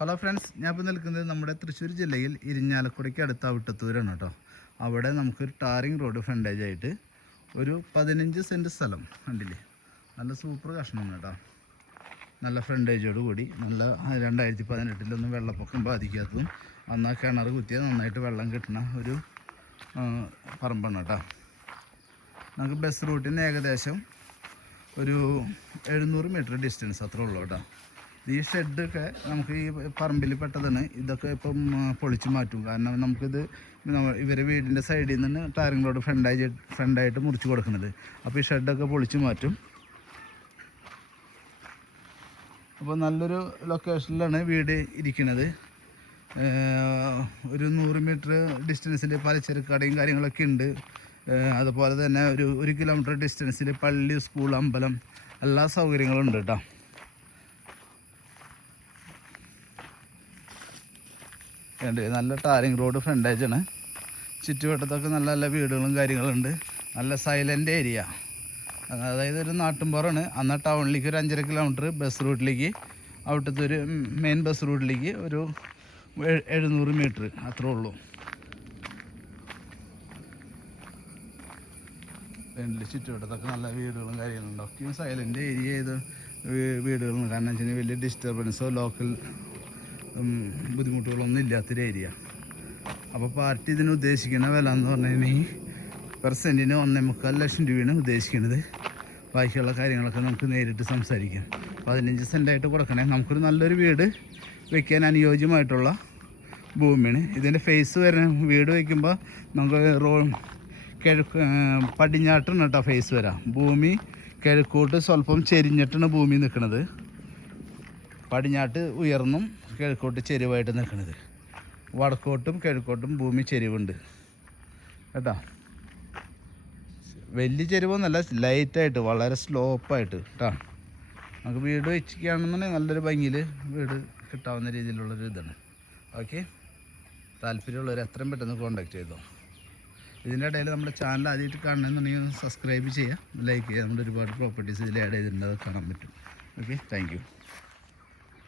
Hello friends, ഞാൻ ഇപ്പോൾ നിൽക്കുന്നത് നമ്മുടെ തൃശ്ശൂർ ജില്ലയിൽ ഇരിഞ്ഞാലക്കുടയ്ക്ക് അടുത്ത അവിട്ടത്തൂരാണ് കേട്ടോ. അവിടെ നമുക്കൊരു ടാറിങ് റോഡ് ഫ്രണ്ടേജ് ആയിട്ട് ഒരു 15 സെൻറ്റ് സ്ഥലം കണ്ടില്ലേ. നല്ല സൂപ്പർ കഷ്ണമാണ് കേട്ടോ. നല്ല ഫ്രണ്ടേജോട് കൂടി നല്ല 2018 വെള്ളപ്പൊക്കം ബാധിക്കാത്തതും അന്നാ കിണർ കുത്തിയാൽ നന്നായിട്ട് വെള്ളം കിട്ടുന്ന ഒരു പറമ്പാണ് കേട്ടോ. നമുക്ക് ബസ് റൂട്ടിൽ നിന്ന് ഏകദേശം ഒരു 700 മീറ്റർ ഡിസ്റ്റൻസ് അത്രേ ഉള്ളൂ കേട്ടോ. ഈ ഷെഡൊക്കെ നമുക്ക് ഈ പറമ്പിൽ പെട്ടതാണ്. ഇതൊക്കെ ഇപ്പം പൊളിച്ച് മാറ്റും. കാരണം നമുക്കിത് ഇവരെ വീടിൻ്റെ സൈഡിൽ നിന്ന് ടാറിങ് റോഡ് ഫ്രണ്ടായിട്ട് മുറിച്ച് കൊടുക്കുന്നത്. അപ്പോൾ ഈ ഷെഡൊക്കെ പൊളിച്ച് മാറ്റും. അപ്പോൾ നല്ലൊരു ലൊക്കേഷനിലാണ് വീട് ഇരിക്കുന്നത്. ഒരു 100 മീറ്റർ ഡിസ്റ്റൻസിൽ പലചരക്ക് കടയും കാര്യങ്ങളൊക്കെ ഉണ്ട്. അതുപോലെ തന്നെ ഒരു കിലോമീറ്റർ ഡിസ്റ്റൻസിൽ പള്ളി, സ്കൂൾ, അമ്പലം എല്ലാ സൗകര്യങ്ങളും ഉണ്ട് കേട്ടോ. നല്ല ടാറിങ് റോഡ് ഫ്രണ്ടേജാണ്. ചുറ്റുവട്ടത്തൊക്കെ നല്ല നല്ല വീടുകളും കാര്യങ്ങളുണ്ട്. നല്ല സൈലൻ്റ് ഏരിയ, അതായത് ഒരു നാട്ടുംപുറമാണ്. എന്നാൽ ടൗണിലേക്ക് ഒരു 5.5 കിലോമീറ്റർ ബസ് റൂട്ടിലേക്ക്, അവിടുത്തെ ഒരു മെയിൻ ബസ് റൂട്ടിലേക്ക് ഒരു 700 മീറ്റർ അത്രേ ഉള്ളൂ. ചുറ്റുവട്ടത്തൊക്കെ നല്ല വീടുകളും കാര്യങ്ങളുണ്ട്. ഒക്കെയും സൈലൻ്റ് ഏരിയ ചെയ്ത് വീടുകളും, കാരണം വെച്ച് കഴിഞ്ഞാൽ വലിയ ഡിസ്റ്റർബൻസോ ലോക്കൽ ബുദ്ധിമുട്ടുകളൊന്നും ഇല്ലാത്തൊരു ഏരിയ. അപ്പോൾ പാർട്ടി ഇതിന് ഉദ്ദേശിക്കുന്ന വില എന്ന് പറഞ്ഞു കഴിഞ്ഞാൽ പെർ സെൻറ്റിന് 1.25 ലക്ഷം രൂപയാണ് ഉദ്ദേശിക്കുന്നത്. ബാക്കിയുള്ള കാര്യങ്ങളൊക്കെ നമുക്ക് നേരിട്ട് സംസാരിക്കാം. 15 സെൻറ്റായിട്ട് കൊടുക്കണേ. നമുക്കൊരു നല്ലൊരു വീട് വയ്ക്കാൻ അനുയോജ്യമായിട്ടുള്ള ഭൂമിയാണ്. ഇതിൻ്റെ ഫേസ് വരുന്ന വീട് വയ്ക്കുമ്പോൾ നമുക്ക് പടിഞ്ഞാട്ടാണ് കേട്ടോ ഫേസ് വരാം. ഭൂമി കിഴക്കോട്ട് സ്വല്പം ചെരിഞ്ഞിട്ടാണ് ഭൂമി നിൽക്കുന്നത്. പടിഞ്ഞാട്ട് ഉയർന്നും കിഴക്കോട്ട് ചെരിവായിട്ട് നിൽക്കുന്നത്. വടക്കോട്ടും കിഴക്കോട്ടും ഭൂമി ചെരിവുണ്ട് കേട്ടോ. വലിയ ചെരിവൊന്നുമല്ല, ലൈറ്റായിട്ട് വളരെ സ്ലോപ്പായിട്ട് കേട്ടോ. നമുക്ക് വീട് വെച്ചിരിക്കുകയാണെന്നുണ്ടെങ്കിൽ നല്ലൊരു ഭംഗിയിൽ വീട് കിട്ടാവുന്ന രീതിയിലുള്ളൊരു ഇതാണ്. ഓക്കെ, താല്പര്യമുള്ളവർ എത്രയും പെട്ടെന്ന് കോൺടാക്റ്റ് ചെയ്തോ. ഇതിൻ്റെ ഇടയിൽ നമ്മുടെ ചാനൽ ആദ്യമായിട്ട് കാണണമെന്നുണ്ടെങ്കിൽ സബ്സ്ക്രൈബ് ചെയ്യുക, ലൈക്ക് ചെയ്യുക. നമ്മുടെ ഒരുപാട് പ്രോപ്പർട്ടീസ് ഇതിൽ ആഡ് ചെയ്തിട്ടുണ്ട്, അത് കാണാൻ പറ്റും. Okay, thank you.